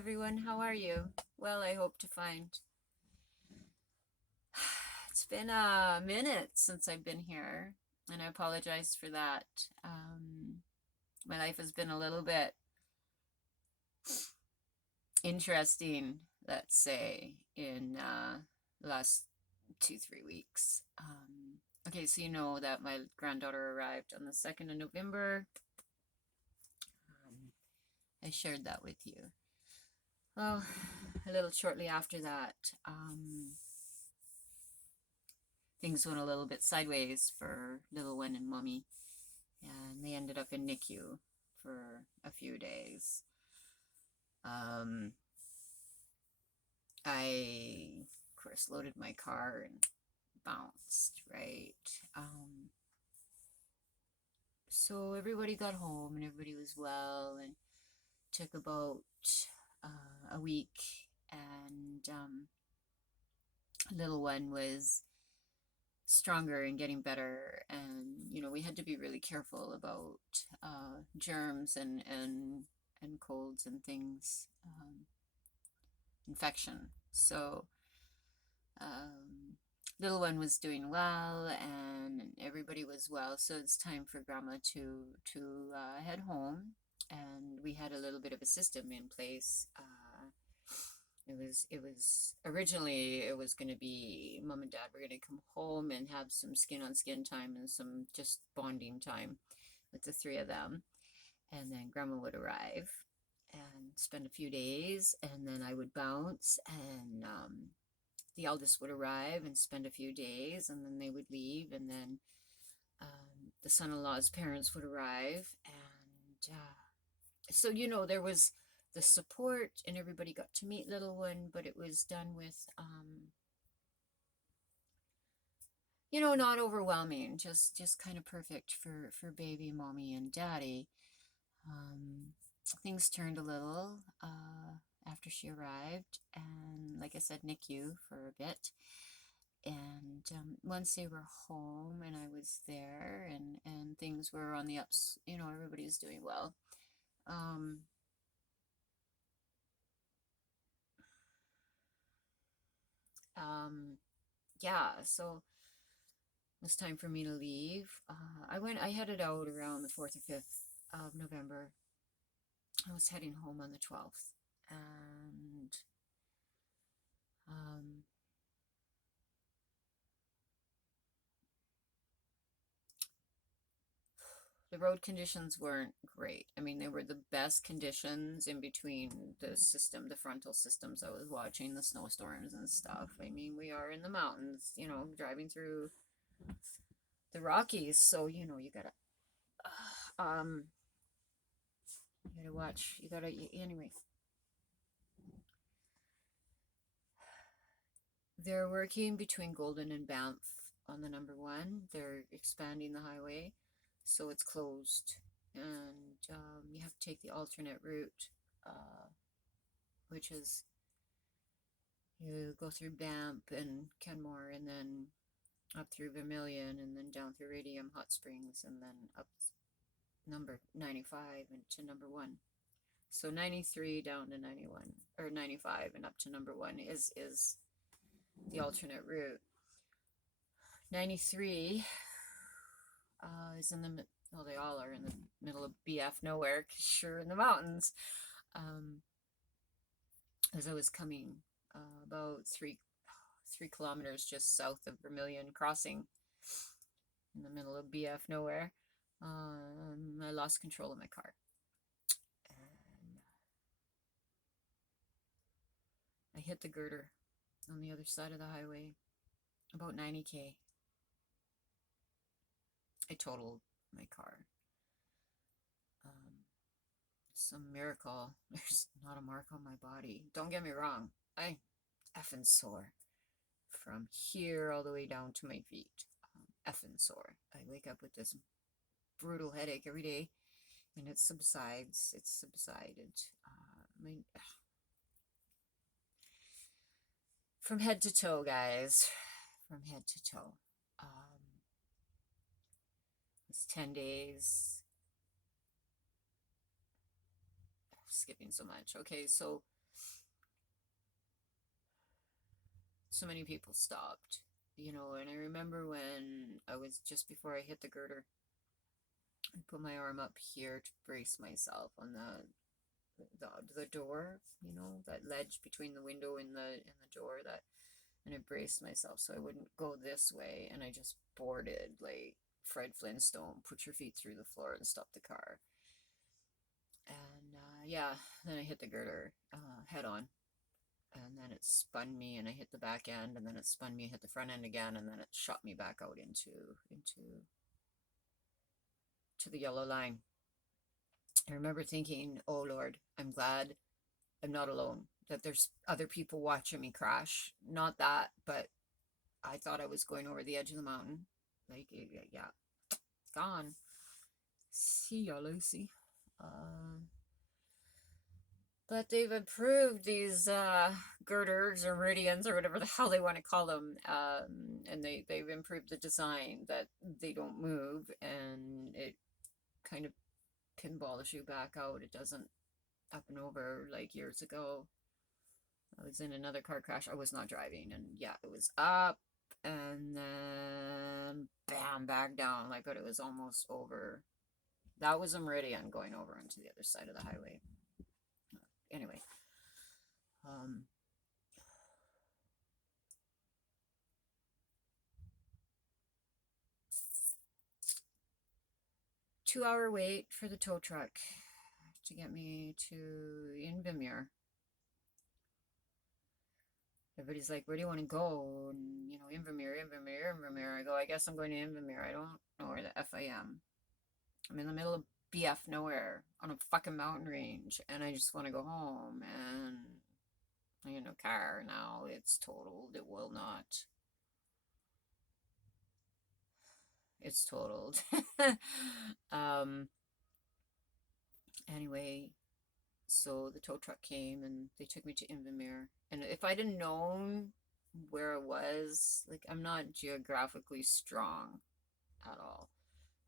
everyone, how are you? Well, I hope to find. It's been a minute since I've been here, and I apologize for that. My life has been a little bit interesting, let's say, in the last 2, 3 weeks. Okay, so you know that my granddaughter arrived on the 2nd of November. I shared that with you. Well, a little shortly after that, things went a little bit sideways for little one and mommy, and they ended up in NICU for a few days. Um, I, of course, loaded my car and bounced, right? So everybody got home and everybody was well, and took about a week, and little one was stronger and getting better, and we had to be really careful about germs and colds and things, infection. So um, little one was doing well and everybody was well, so it's time for grandma to head home, and we had a little bit of a system in place. It was originally, it was going to be mom and dad were going to come home and have some skin on skin time and some just bonding time with the three of them, and then grandma would arrive and spend a few days, and then I would bounce, and the eldest would arrive and spend a few days, and then they would leave, and then the son-in-law's parents would arrive, and so there was the support, and everybody got to meet little one, but it was done with not overwhelming, just kind of perfect for baby, mommy, and daddy. um Things turned a little after she arrived, and like I said, NICU for a bit. And once they were home and I was there, and things were on the ups, everybody was doing well. um um yeah, so it was time for me to leave. I headed out around the 4th or 5th of November. I was heading home on the 12th, and um the road conditions weren't great. I mean, they were the best conditions in between the frontal systems I was watching, the snowstorms and stuff. I mean, we are in the mountains, driving through the Rockies, so um, you gotta watch. Anyway. They're working between Golden and Banff on the number one. They're expanding the highway, so it's closed, and you have to take the alternate route, uh, which is you go through Banff and Kenmore, and then up through Vermilion, and then down through Radium Hot Springs, and then up number 95 and to number one. So 93 down to 91, or 95 and up to number one is the alternate route. 93 is in the, well, they all are in the middle of BF nowhere, 'cause sure, in the mountains. As I was coming about 3 kilometers just south of Vermilion Crossing, in the middle of BF nowhere, I lost control of my car, and I hit the girder on the other side of the highway, about 90K. I totaled my car. Some miracle there's not a mark on my body. Don't get me wrong, I effing sore from here all the way down to my feet. Effing sore. I wake up with this brutal headache every day, and it subsides. It's subsided. From head to toe, guys. From head to toe. It's 10 days. Skipping so much. Okay, so so many people stopped, you know. And I remember when I was just before I hit the girder, I put my arm up here to brace myself on the door, you know, that ledge between the window and the door, that, and I braced myself so I wouldn't go this way, and I just boarded like Fred Flintstone, put your feet through the floor and stop the car. And yeah, then I hit the girder head on, and then it spun me, and I hit the back end, and then it spun me, hit the front end again, and then it shot me back out into to the yellow line. I remember thinking, "Oh Lord, I'm glad I'm not alone. That there's other people watching me crash. Not that, but I thought I was going over the edge of the mountain. Like, yeah, gone. See ya, Lucy." Uh, but they've improved these girders or meridians or whatever the hell they want to call them, and they've improved the design that they don't move, and it kind of pinballs you back out. It doesn't up and over like years ago. I was in another car crash. I was not driving, and yeah, it was up and then bam, back down, like, but it was almost over. That was a meridian going over onto the other side of the highway. Anyway, um, 2 hour wait for the tow truck to get me to Invermere. Everybody's like, "Where do you want to go?" And, you know, Invermere, Invermere, Invermere. I go, "I guess I'm going to Invermere. I don't know where the F I am. I'm in the middle of BF nowhere on a fucking mountain range, and I just want to go home, and I get no car now. It's totaled. It will not. It's totaled." um, anyway, so the tow truck came and they took me to Invermere. And if I didn't known where it was, like, I'm not geographically strong at all.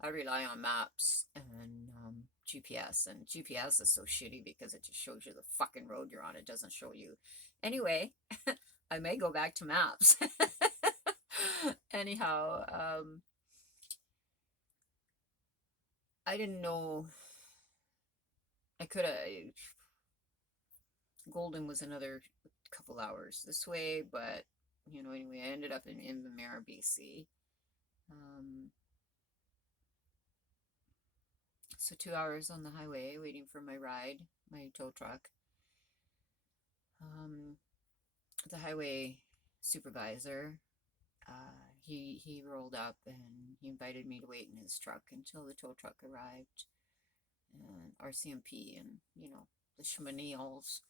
I rely on maps and GPS, and GPS is so shitty because it just shows you the fucking road you're on. It doesn't show you. Anyway, I may go back to maps. Anyhow, I didn't know I could have. Golden was another couple hours this way, but, you know, anyway, I ended up in Invermere, BC. Um, so 2 hours on the highway waiting for my ride, my tow truck. The highway supervisor, he rolled up and he invited me to wait in his truck until the tow truck arrived, and RCMP, and, you know, the Schmanils.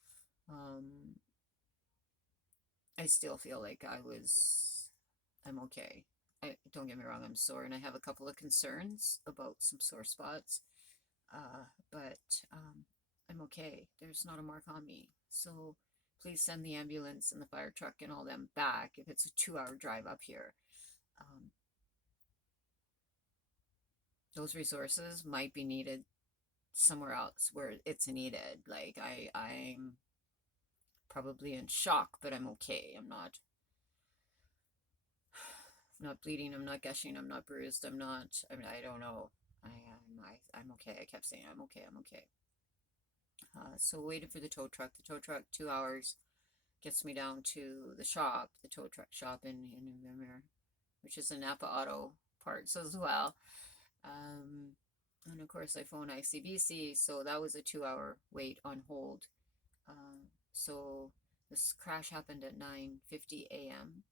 I still feel like I'm okay. Don't get me wrong, I'm sore, and I have a couple of concerns about some sore spots, but I'm okay. There's not a mark on me. So please send the ambulance and the fire truck and all them back if it's a 2 hour drive up here. Those resources might be needed somewhere else where it's needed. Like, I'm probably in shock, but I'm okay. I'm not bleeding, I'm not gushing, I'm not bruised, I'm not, I mean, I don't know. I'm okay. I kept saying, I'm okay, I'm okay. So waited for the tow truck. The tow truck, 2 hours, gets me down to the shop, the tow truck shop in Invermere, which is a Napa Auto Parts as well. And of course, I phone ICBC, so that was a 2 hour wait on hold. So this crash happened at 9:50 a.m.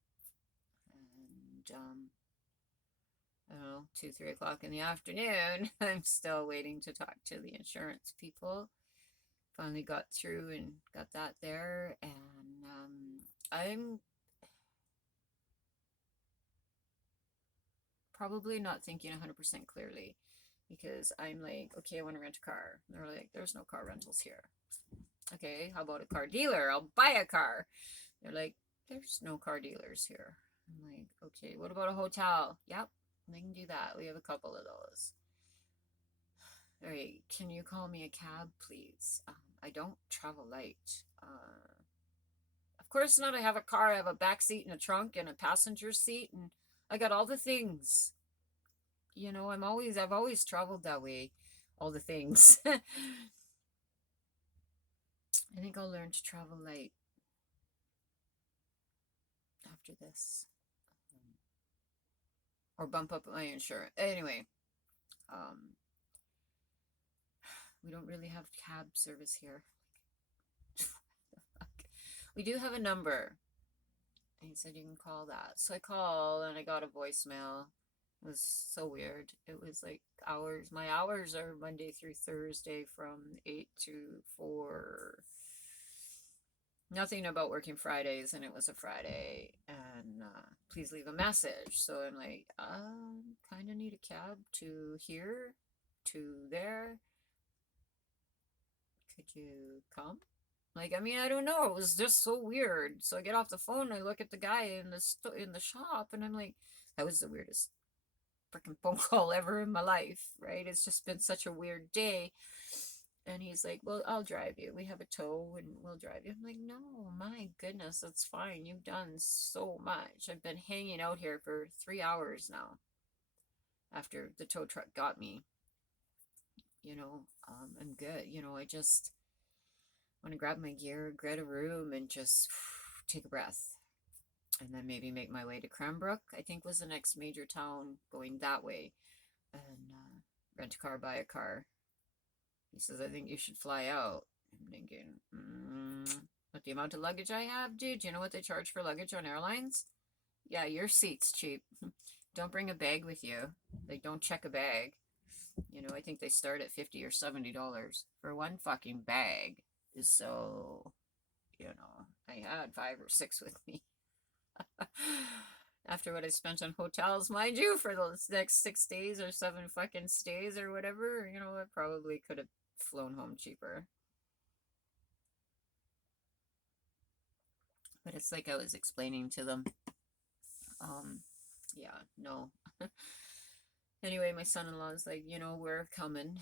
And I don't know, 2, 3 o'clock in the afternoon. I'm still waiting to talk to the insurance people. Finally got through and got that there, and I'm probably not thinking 100% clearly, because I'm like, okay, I want to rent a car. And they're like, there's no car rentals here. Okay, how about a car dealer? I'll buy a car. They're like, there's no car dealers here. I'm like, okay, what about a hotel? Yep, they can do that. We have a couple of those. All right, can you call me a cab, please? I don't travel light. course not. I have a car. I have a back seat and a trunk and a passenger seat, and I got all the things. You know, I've always traveled that way. All the things. I think I'll learn to travel light after this, or bump up my insurance. Anyway, um, we don't really have cab service here. We do have a number. And he said you can call that. So I called and I got a voicemail. It was so weird. It was like hours. My hours are Monday through Thursday from 8 to 4. Nothing about working Fridays, and it was a Friday. And please leave a message. So I'm like, kind of need a cab to here, to there. Could you come? Like, I mean, I don't know. It was just so weird. So I get off the phone, I look at the guy in the shop, and I'm like, that was the weirdest freaking phone call ever in my life, right? It's just been such a weird day. And he's like, well, I'll drive you. We have a tow and we'll drive you. I'm like, no, my goodness, that's fine. You've done so much. I've been hanging out here for 3 hours now after the tow truck got me. You know, I'm good. You know, I just want to grab my gear, get a room, and just take a breath. And then maybe make my way to Cranbrook, I think was the next major town going that way. And rent a car, buy a car. He says, I think you should fly out. I'm thinking, with the amount of luggage I have, dude, you know what they charge for luggage on airlines? Yeah, your seat's cheap. Don't bring a bag with you. Like, don't check a bag. You know, I think they start at $50 or $70 for one fucking bag. So, you know, I had 5 or 6 with me. After what I spent on hotels, mind you, for those next 6 days or 7 fucking stays or whatever, you know, I probably could have flown home cheaper. But it's like I was explaining to them. Yeah, no. Anyway, my son-in-law's like, you know, we're coming.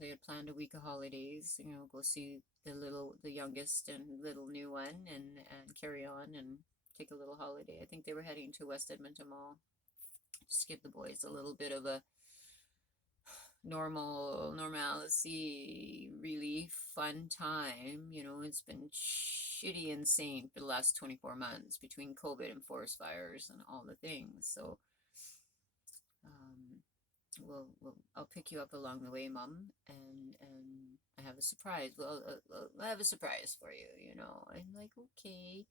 They had planned a week of holidays, you know, go see the youngest and little new one, and carry on and take a little holiday. I think they were heading to West Edmonton Mall. Just give the boys a little bit of a normalcy, really fun time. You know, it's been shitty insane for the last 24 months between COVID and forest fires and all the things. So, I'll pick you up along the way, Mom, and I have a surprise. Well, I have a surprise for you. You know, I'm like, okay,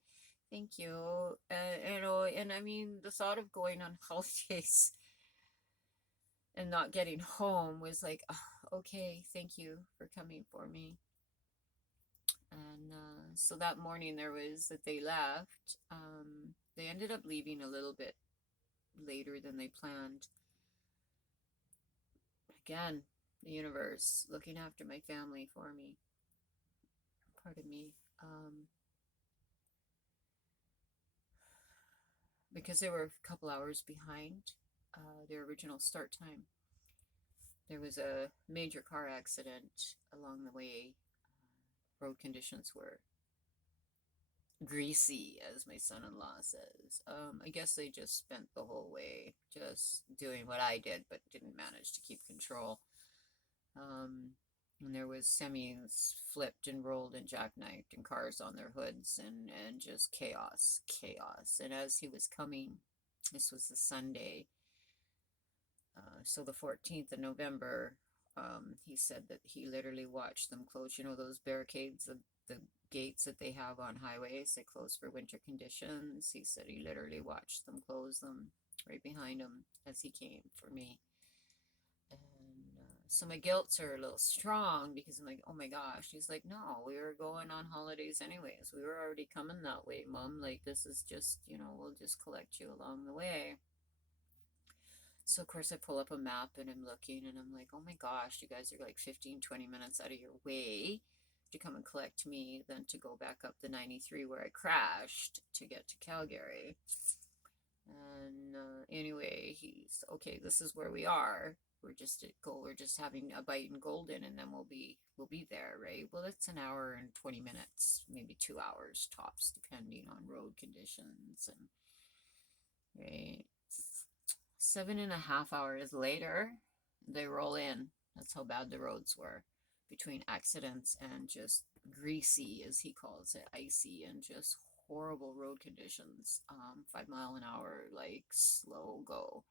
thank you. You know, and I mean, the thought of going on holidays and not getting home was like, oh, okay, thank you for coming for me. And so that morning there was that they left. They ended up leaving a little bit later than they planned. Again, the universe looking after my family for me. Pardon me. Because they were a couple hours behind their original start time. There was a major car accident along the way. Road conditions were greasy, as my son-in-law says. I guess they just spent the whole way just doing what I did, but didn't manage to keep control. And there was semis flipped and rolled and jackknifed and cars on their hoods and just chaos. And as he was coming, this was the Sunday, so the 14th of November, he said that he literally watched them close, you know, those barricades, the gates that they have on highways, they close for winter conditions. He said he literally watched them close them right behind him as he came for me. And so my guilts are a little strong because I'm like, oh my gosh. He's like, no, we were going on holidays anyways. We were already coming that way, Mom. Like, this is just, you know, we'll just collect you along the way. So, of course, I pull up a map and I'm looking and I'm like, oh my gosh, you guys are like 15, 20 minutes out of your way to come and collect me than to go back up the 93 where I crashed to get to Calgary. And anyway, he's okay, this is where we are. we're just having a bite in Golden, and then we'll be there, right? Well, that's an hour and 20 minutes, maybe 2 hours tops, depending on road conditions, and right. 7.5 hours later, they roll in. That's how bad the roads were, between accidents and just greasy, as he calls it, icy, and just horrible road conditions. 5 mile an hour, like slow go.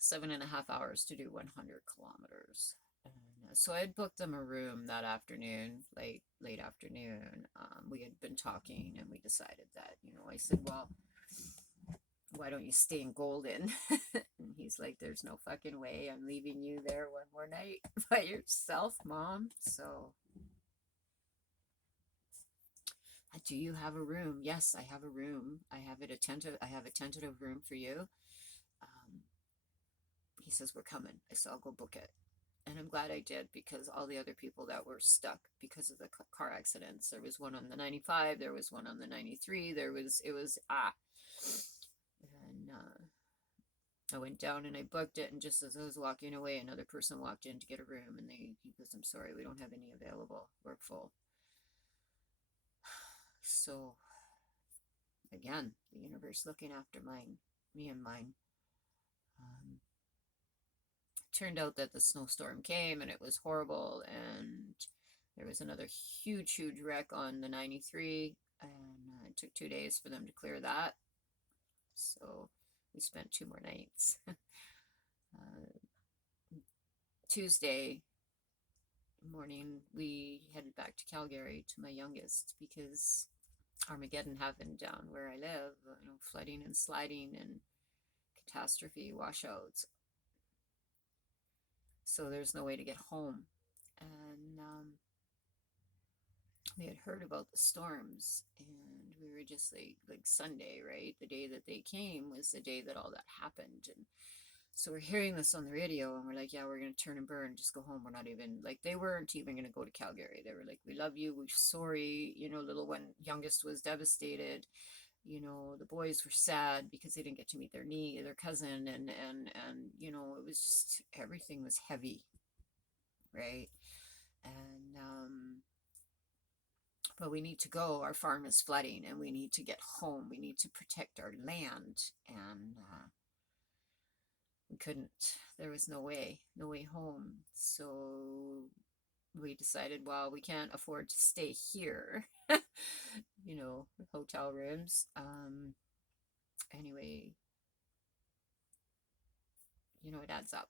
7.5 hours to do 100 kilometers. And so I had booked them a room that afternoon, late afternoon. We had been talking, and we decided that, I said, well, why don't you stay in Golden? And he's like, there's no fucking way I'm leaving you there one more night by yourself, Mom. So, do you have a room? Yes, I have a room. I have a tentative room for you. He says, we're coming. I said, I'll go book it. And I'm glad I did, because all the other people that were stuck because of the car accidents, there was one on the 95, there was one on the 93, and I went down and I booked it, and just as I was walking away, another person walked in to get a room, and he goes, I'm sorry, we don't have any available, we're full. So again, the universe looking after me and mine. Turned out that the snowstorm came, and it was horrible, and there was another huge wreck on the 93, and it took 2 days for them to clear that. So we spent 2 more nights. Tuesday morning, we headed back to Calgary to my youngest, because Armageddon happened down where I live, flooding and sliding and catastrophe washouts. So there's no way to get home. And we had heard about the storms, and we were just like Sunday, right? The day that they came was the day that all that happened. And so we're hearing this on the radio, and we're like, yeah, we're going to turn and burn, just go home. We're not even, like, they weren't even going to go to Calgary. They were like, we love you, we're sorry. Little one, youngest, was devastated. The boys were sad because they didn't get to meet their cousin, and it was just, everything was heavy, right? And but we need to go. Our farm is flooding, and we need to get home. We need to protect our land, and we couldn't. There was no way home. So we decided, well, we can't afford to stay here. Hotel rooms. Anyway, it adds up.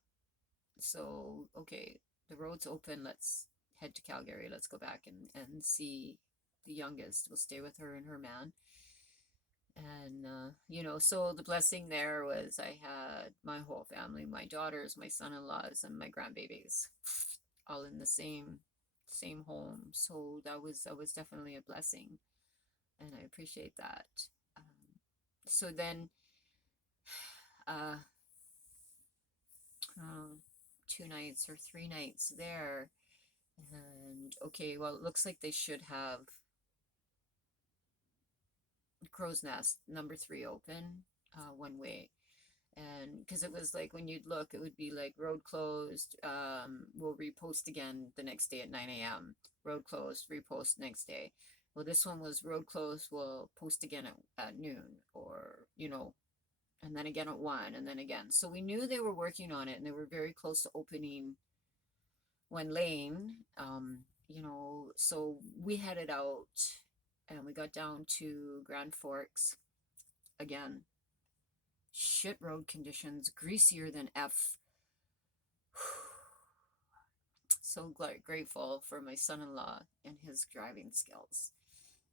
So, okay, the road's open. Let's head to Calgary. Let's go back and see the youngest. We'll stay with her and her man. And, so the blessing there was I had my whole family, my daughters, my son-in-laws, and my grandbabies, all in the same home. So that was definitely a blessing, and I appreciate that. So then, 2 nights or 3 nights there, and okay, well, it looks like they should have Crow's Nest number 3 open, one way. And because it was like, when you'd look, it would be like, road closed, we'll repost again the next day at 9 a.m. Road closed, repost next day. Well, this one was road closed, we'll post again at noon, or and then again at 1, and then again. So we knew they were working on it, and they were very close to opening one lane. So we headed out, and we got down to Grand Forks. Again, shit road conditions, greasier than F. So grateful for my son-in-law and his driving skills.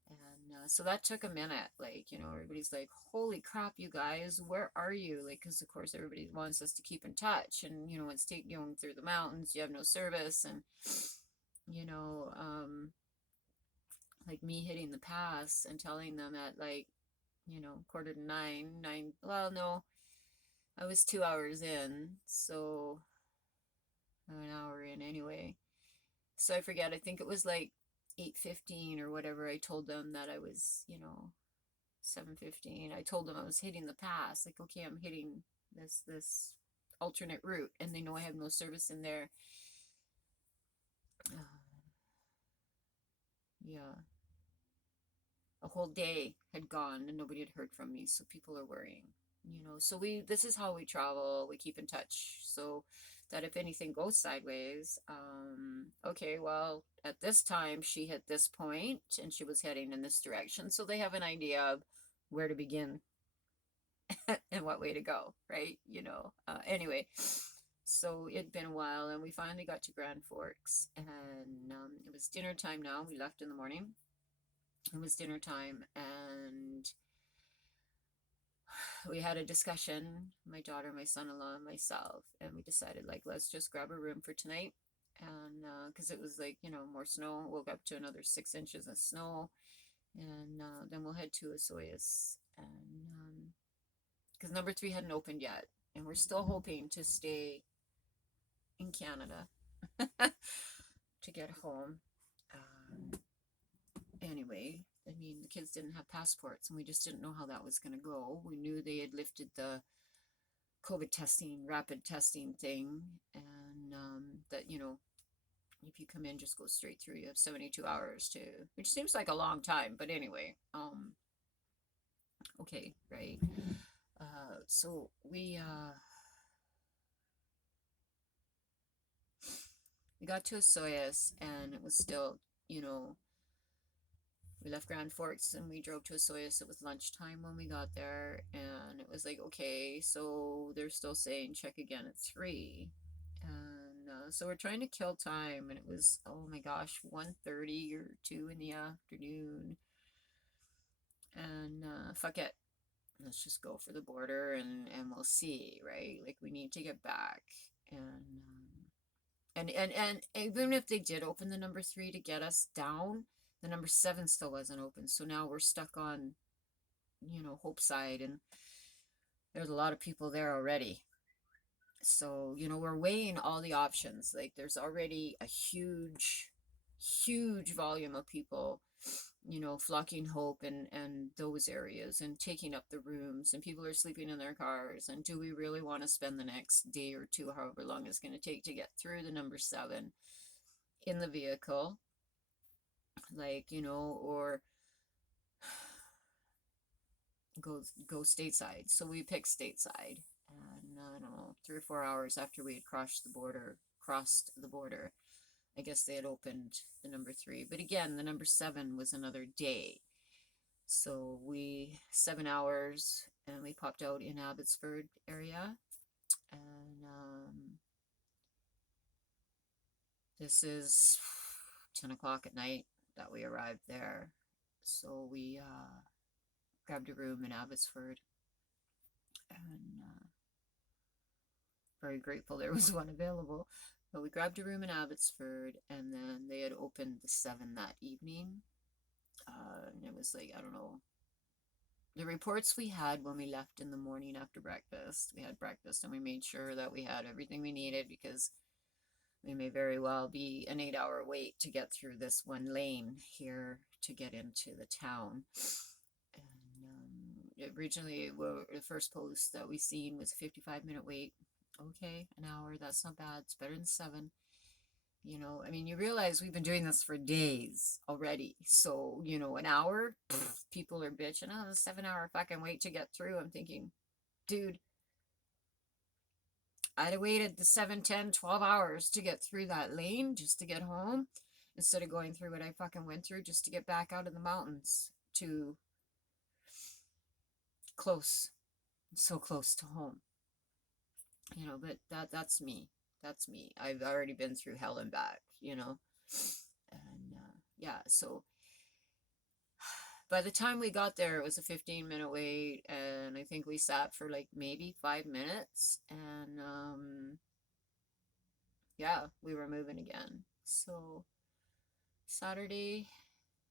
And so that took a minute. Like, everybody's like, holy crap, you guys, where are you? Like, because of course everybody wants us to keep in touch, and it's going through the mountains, you have no service, and like me hitting the pass and telling them at, like, 8:45, 9. Well, no, I was 2 hours in, so an hour in anyway. So I forget, I think it was like 8:15 or whatever. I told them that I was, 7:15. I told them I was hitting the pass. Like, okay, I'm hitting this alternate route, and they know I have no service in there. Uh, yeah, a whole day had gone and nobody had heard from me, so people are worrying. So this is how we travel. We keep in touch, so that if anything goes sideways, okay, well, at this time she hit this point and she was heading in this direction, so they have an idea of where to begin and what way to go, right? Anyway, so it'd been a while, and we finally got to Grand Forks, and it was dinner time now. We left in the morning. It was dinner time, and we had a discussion, my daughter, my son-in-law, and myself, and we decided, like, let's just grab a room for tonight. And because it was like, more snow, we'll go up to another 6 inches of snow, and then we'll head to Osoyoos. And because number 3 hadn't opened yet, and we're still hoping to stay in Canada to get home. Anyway, I mean, the kids didn't have passports, and we just didn't know how that was going to go. We knew they had lifted the COVID testing, rapid testing thing, and that, if you come in, just go straight through. You have 72 hours to, which seems like a long time, but anyway, okay, right. So we got to Osoyoos, and it was still, we left Grand Forks and we drove to Osoyoos. It was lunchtime when we got there, and it was like, okay, so they're still saying check again at 3. And so we're trying to kill time, and it was, oh my gosh, 1:30 or 2 in the afternoon. And fuck it, let's just go for the border, and we'll see, right? Like, we need to get back. And even if they did open the number 3 to get us down, the number 7 still wasn't open. So now we're stuck on, Hope Side, and there's a lot of people there already. So, we're weighing all the options. Like, there's already a huge, huge volume of people, flocking Hope and those areas and taking up the rooms, and people are sleeping in their cars. And do we really want to spend the next day or two, however long it's going to take to get through the number 7 in the vehicle? Like, or go stateside. So we picked stateside, and I don't know, 3 or 4 hours after we had crossed the border, I guess they had opened the number 3. But again, the number 7 was another day. So 7 hours, and we popped out in Abbotsford area, and this is 10 o'clock at night that we arrived there. So we grabbed a room in Abbotsford, and very grateful there was one available. But we grabbed a room in Abbotsford, and then they had opened the 7 that evening. And it was like, I don't know, the reports we had when we left in the morning after breakfast. We had breakfast, and we made sure that we had everything we needed, because we may very well be an 8-hour wait to get through this one lane here to get into the town. And originally, the first post that we seen was a 55-minute wait. Okay, an hour, that's not bad. It's better than 7. I mean, you realize we've been doing this for days already. So, an hour, people are bitching, oh, 7-hour fucking wait to get through. I'm thinking, dude, I'd have waited the 7, 10, 12 hours to get through that lane just to get home, instead of going through what I fucking went through just to get back out of the mountains to so close to home. But that's me. That's me. I've already been through hell and back, and yeah, so by the time we got there, it was a 15-minute wait, and I think we sat for like maybe 5 minutes, and yeah, we were moving again. So last Saturday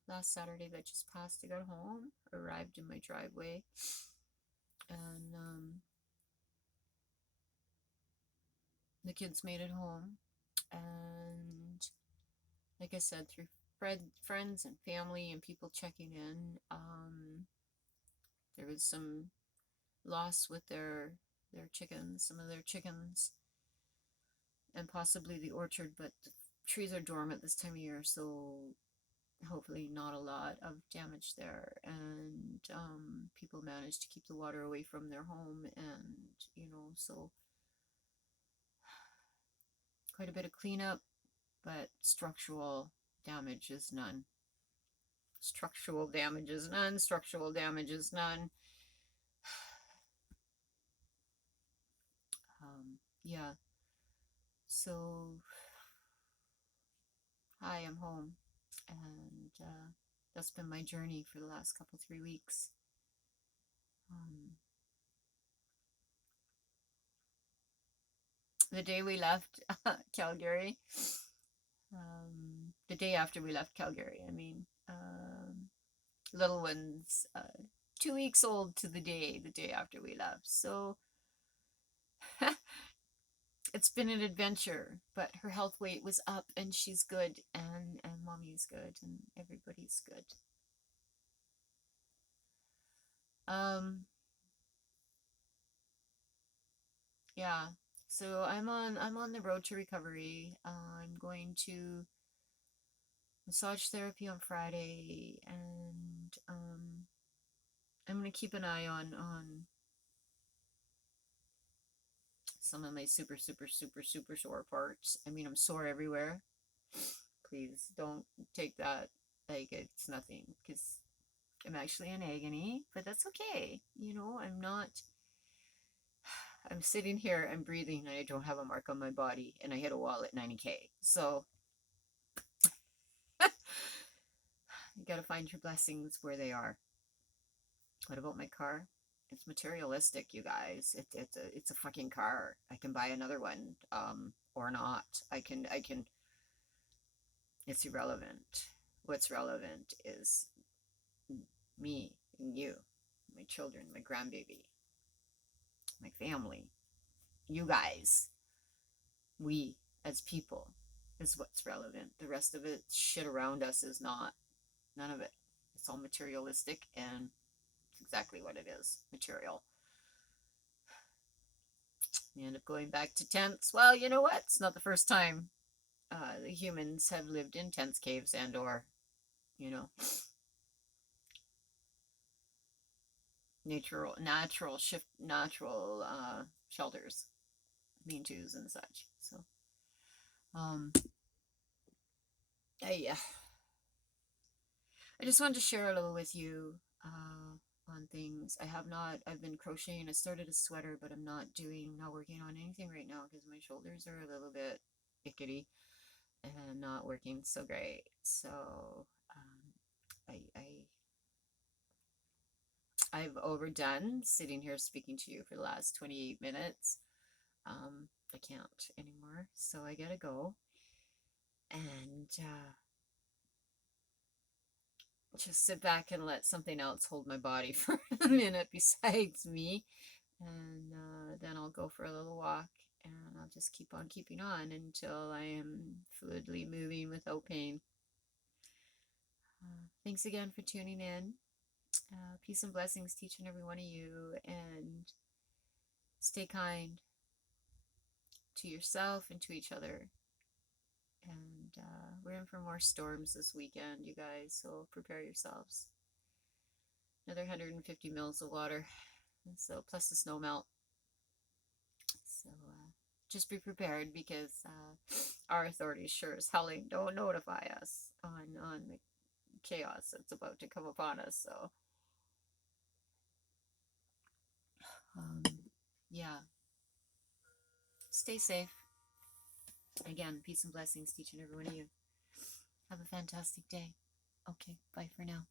that just passed, I got home, arrived in my driveway, and the kids made it home. And like I said, through friends and family and people checking in, there was some loss with their their chickens, some of their chickens, and possibly the orchard, but the trees are dormant this time of year, so hopefully not a lot of damage there. And people managed to keep the water away from their home, and so quite a bit of cleanup, but structural damage is none. Structural damage is none. Structural damage is none. Yeah. So, hi, I'm home, and that's been my journey for the last couple 3 weeks. The day we left Calgary, the day after we left Calgary, I mean, little one's 2 weeks old to the day after we left. So it's been an adventure, but her health weight was up, and she's good, and mommy's good, and everybody's good. Yeah. So I'm on the road to recovery. I'm going to massage therapy on Friday, and I'm gonna keep an eye on some of my super super super super sore parts. I mean, I'm sore everywhere. Please don't take that like it's nothing, because I'm actually in agony, but that's okay. I'm not. I'm sitting here, I'm breathing, and I don't have a mark on my body, and I hit a wall at 90K. So you gotta find your blessings where they are. What about my car? It's materialistic, you guys. It's a fucking car. I can buy another one, or not. I can. It's irrelevant. What's relevant is me and you, my children, my grandbaby, my family, you guys. We as people is what's relevant. The rest of it, shit around us, is not. None of it. It's all materialistic, and it's exactly what it is, material. You end up going back to tents. Well, you know what? It's not the first time the humans have lived in tents, caves, and or, you know, natural shelters, lean-tos and such. So, um, I just wanted to share a little with you on things. I've been crocheting. I started a sweater, but I'm not working on anything right now because my shoulders are a little bit ickety and not working so great. So, I I've overdone sitting here speaking to you for the last 28 minutes. I can't anymore, so I gotta go and just sit back and let something else hold my body for a minute besides me. And then I'll go for a little walk, and I'll just keep on keeping on until I am fluidly moving without pain. Thanks again for tuning in. Peace and blessings to each and every one of you, and stay kind to yourself and to each other. And we're in for more storms this weekend, you guys, so prepare yourselves. Another 150 mils of water, so plus the snow melt. So just be prepared, because our authorities sure as hell don't notify us on the chaos that's about to come upon us. So yeah, stay safe. Again, peace and blessings to each and every one of you. Have a fantastic day. Okay, bye for now.